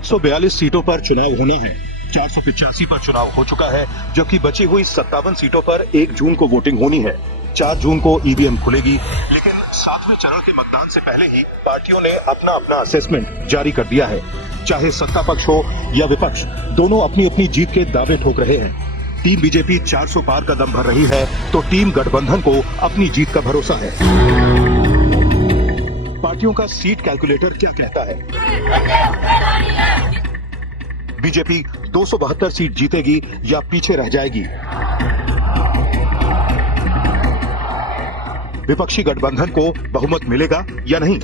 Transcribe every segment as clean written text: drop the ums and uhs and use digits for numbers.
542 सीटों पर चुनाव होना है। 485 पर चुनाव हो चुका है, जबकि बची हुई 57 सीटों पर 1 जून को वोटिंग होनी है। 4 जून को ईवीएम खुलेगी, लेकिन 7वें चरण के मतदान से पहले ही पार्टियों ने अपना अपना असेसमेंट जारी कर दिया है। चाहे सत्ता पक्ष हो या विपक्ष, दोनों अपनी अपनी जीत के दावे ठोक रहे हैं। टीम बीजेपी 400 पार का दम भर रही है, तो टीम गठबंधन को अपनी जीत का भरोसा है। पार्टियों का सीट कैलकुलेटर क्या कहता है? बीजेपी 272 सीट जीतेगी या पीछे रह जाएगी? विपक्षी गठबंधन को बहुमत मिलेगा या नहीं?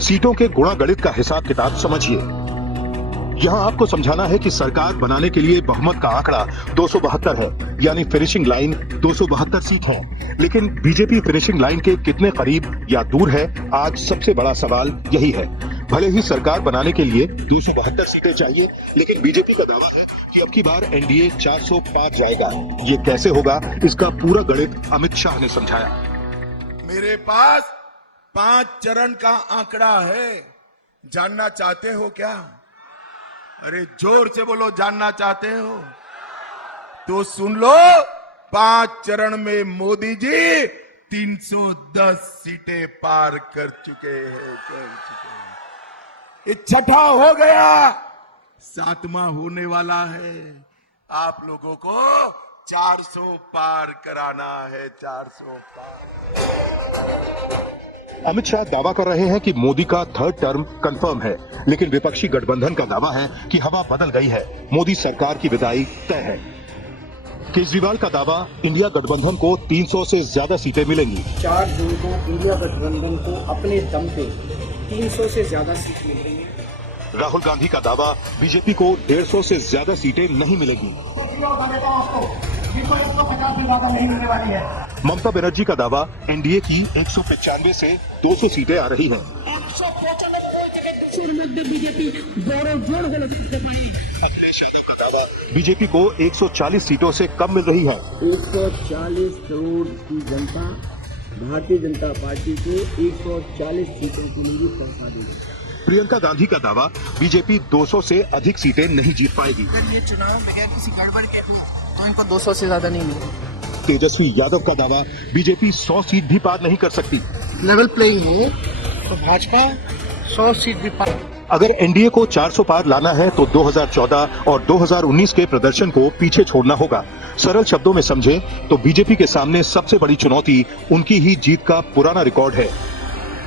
सीटों के गुणागणित का हिसाब किताब समझिए। यहां आपको समझाना है कि सरकार बनाने के लिए बहुमत का आंकड़ा 272 है, यानी फिनिशिंग लाइन 272 सीट है। लेकिन बीजेपी फिनिशिंग लाइन के कितने करीब या दूर है, आज सबसे बड़ा सवाल यही है। भले ही सरकार बनाने के लिए 272 सीटें चाहिए, लेकिन बीजेपी का दावा है कि अब की बार एनडीए 400 पार जाएगा। ये कैसे होगा, इसका पूरा गणित अमित शाह ने समझाया। मेरे पास 5 चरण का आंकड़ा है, जानना चाहते हो क्या? अरे जोर से बोलो, जानना चाहते हो तो सुन लो। 5 चरण में मोदी जी 310 सीटें पार कर चुके हैं। ये छठा हो गया, 7वां होने वाला है। आप लोगों को 400 पार कराना है, 400 पार। अमित शाह दावा कर रहे हैं कि मोदी का 3rd टर्म कंफर्म है, लेकिन विपक्षी गठबंधन का दावा है कि हवा बदल गई है, मोदी सरकार की विदाई तय है। केजरीवाल का दावा, इंडिया गठबंधन को 300 से ज्यादा सीटें मिलेंगी। 4 जून को इंडिया गठबंधन को अपने दम पे 300 से ज्यादा सीट मिलेंगी। राहुल गांधी का दावा, बीजेपी को 150 से ज्यादा सीटें नहीं मिलेगी। ममता बनर्जी का दावा, एनडीए की 195 से 200 सीटें आ रही हैं। अखिलेश यादव का दावा, बीजेपी को 140 सीटों से कम मिल रही है। 140 करोड़ की जनता भारतीय जनता पार्टी को 140 सीटों के लिए फंसा देगी। प्रियंका गांधी का दावा, बीजेपी 200 से अधिक सीटें नहीं जीत पाएगी। अगर ये चुनाव बगैर किसी गड़बड़ के हो तो इनको 200 से ज्यादा नहीं मिलेगा। तेजस्वी यादव का दावा, बीजेपी 100 सीट भी पार नहीं कर सकती। लेवल प्लेइंग हो तो भाजपा 100 सीट भी पार। अगर एनडीए को 400 पार लाना है तो 2014 और 2019 के प्रदर्शन को पीछे छोड़ना होगा। सरल शब्दों में समझें तो बीजेपी के सामने सबसे बड़ी चुनौती उनकी ही जीत का पुराना रिकॉर्ड है।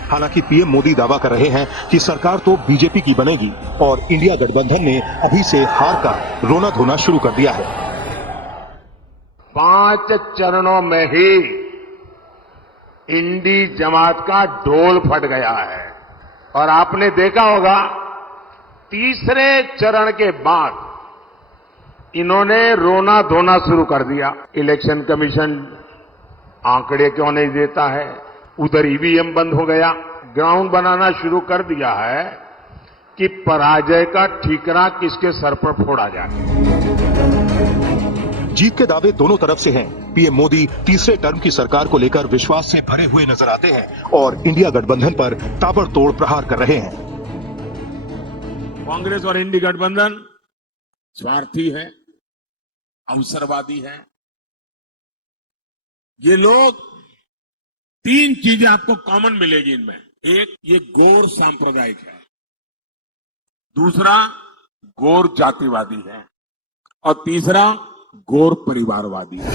हालांकि पीएम मोदी दावा कर रहे हैं कि सरकार तो बीजेपी की बनेगी और इंडिया गठबंधन ने अभी से हार का रोना धोना शुरू कर दिया है। 5 चरणों में ही इंडी जमात का ढोल फट गया है और आपने देखा होगा, तीसरे चरण के बाद इन्होंने रोना धोना शुरू कर दिया। इलेक्शन कमीशन आंकड़े क्यों नहीं देता है, उधर ईवीएम बंद हो गया। ग्राउंड बनाना शुरू कर दिया है कि पराजय का ठीकरा किसके सर पर फोड़ा जाए। जीत के दावे दोनों तरफ से हैं। पीएम मोदी तीसरे टर्म की सरकार को लेकर विश्वास से भरे हुए नजर आते हैं और इंडिया गठबंधन पर ताबड़तोड़ प्रहार कर रहे हैं। कांग्रेस और इंडी गठबंधन स्वार्थी है, अवसरवादी है। ये लोग 3 चीजें आपको कॉमन मिलेगी इनमें। एक, ये गौर सांप्रदायिक है। दूसरा, गौर जातिवादी है। और तीसरा, गौर परिवारवादी है।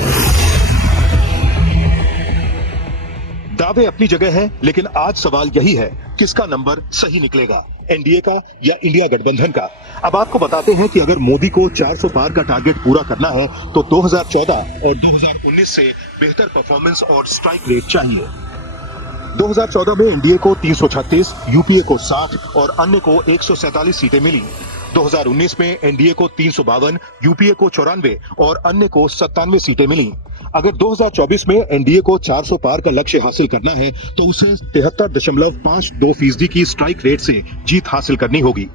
दावे अपनी जगह हैं, लेकिन आज सवाल यही है, किसका नंबर सही निकलेगा, एनडीए का या इंडिया गठबंधन का? अब आपको बताते हैं कि अगर मोदी को 400 पार का टारगेट पूरा करना है तो 2014 और 2019 से बेहतर परफॉर्मेंस और स्ट्राइक रेट चाहिए। 2014 में एनडीए को 336, यूपीए को 60 और अन्य को 147 सीटें मिली। 2019 में एनडीए को 352, यूपीए को 94 और अन्य को 97 सीटें मिली। अगर 2024 में एनडीए को 400 पार का लक्ष्य हासिल करना है तो उसे 73.52% की स्ट्राइक रेट से जीत हासिल करनी होगी।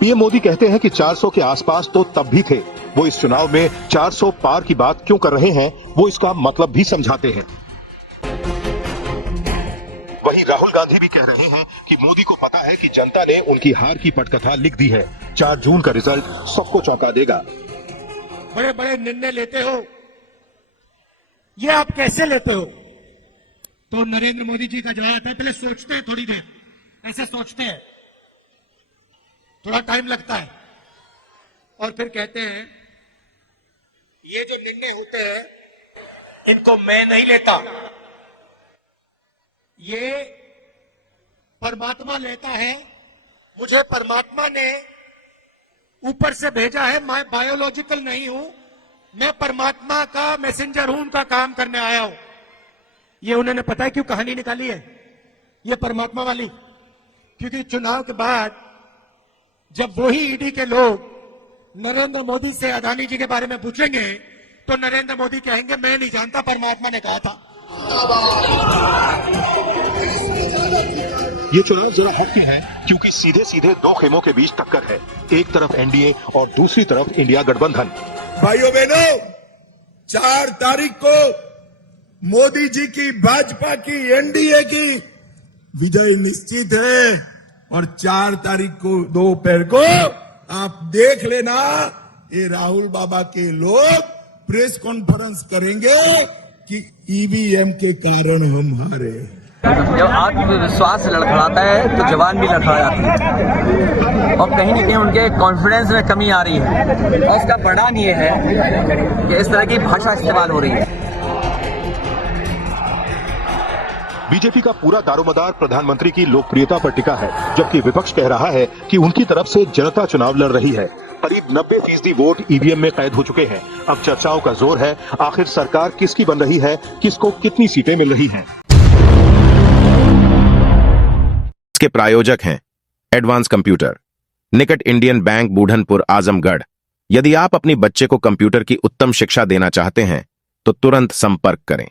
पीएम मोदी कहते हैं कि 400 के आसपास तो तब भी थे। वो इस चुनाव में 400 पार की बात क्यों कर रहे हैं, वो इसका मतलब भी समझाते हैं। गांधी भी कह रहे हैं कि मोदी को पता है कि जनता ने उनकी हार की पटकथा लिख दी है। 4 जून का रिजल्ट सबको चौंका देगा। बड़े बड़े निर्णय लेते हो, ये आप कैसे लेते हो? तो नरेंद्र मोदी जी का जवाब आता है, पहले सोचते हैं थोड़ी देर, ऐसे सोचते हैं, थोड़ा टाइम लगता है, और फिर कहते हैं ये जो निर्णय होते हैं इनको मैं नहीं लेता, ये परमात्मा लेता है, मुझे परमात्मा ने ऊपर से भेजा है, मैं बायोलॉजिकल नहीं हूं, मैं परमात्मा का मैसेंजर हूं, उनका काम करने आया हूं। ये उन्होंने पता है क्यों कहानी निकाली है, ये परमात्मा वाली? क्योंकि चुनाव के बाद जब वही ईडी के लोग नरेंद्र मोदी से अदानी जी के बारे में पूछेंगे तो नरेंद्र मोदी कहेंगे मैं नहीं जानता, परमात्मा ने कहा था। ये चुनाव जरा हटके है क्योंकि सीधे सीधे दो खेमों के बीच टक्कर है। एक तरफ एनडीए और दूसरी तरफ इंडिया गठबंधन। भाइयों बहनों, 4 तारीख को मोदी जी की भाजपा की एनडीए की विजय निश्चित है और 4 तारीख को दोपहर को आप देख लेना, ये राहुल बाबा के लोग प्रेस कॉन्फ्रेंस करेंगे कि ईवीएम के कारण हम हारे। जब आत्मविश्वास लड़खड़ाता है तो जवान भी लड़खड़ा जाती है और कहीं न कहीं उनके कॉन्फिडेंस में कमी आ रही है और उसका परिणाम ये है कि इस तरह की भाषा इस्तेमाल हो रही है। बीजेपी का पूरा दारोमदार प्रधानमंत्री की लोकप्रियता पर टिका है, जबकि विपक्ष कह रहा है कि उनकी तरफ से जनता चुनाव लड़ रही है। करीब 90% वोट ईवीएम में कैद हो चुके हैं। अब चर्चाओं का जोर है, आखिर सरकार किसकी बन रही है, किसको कितनी सीटें मिल रही हैं। इसके प्रायोजक हैं एडवांस कंप्यूटर, निकट इंडियन बैंक, बूढ़नपुर, आजमगढ़। यदि आप अपनी बच्चे को कंप्यूटर की उत्तम शिक्षा देना चाहते हैं तो तुरंत संपर्क करें।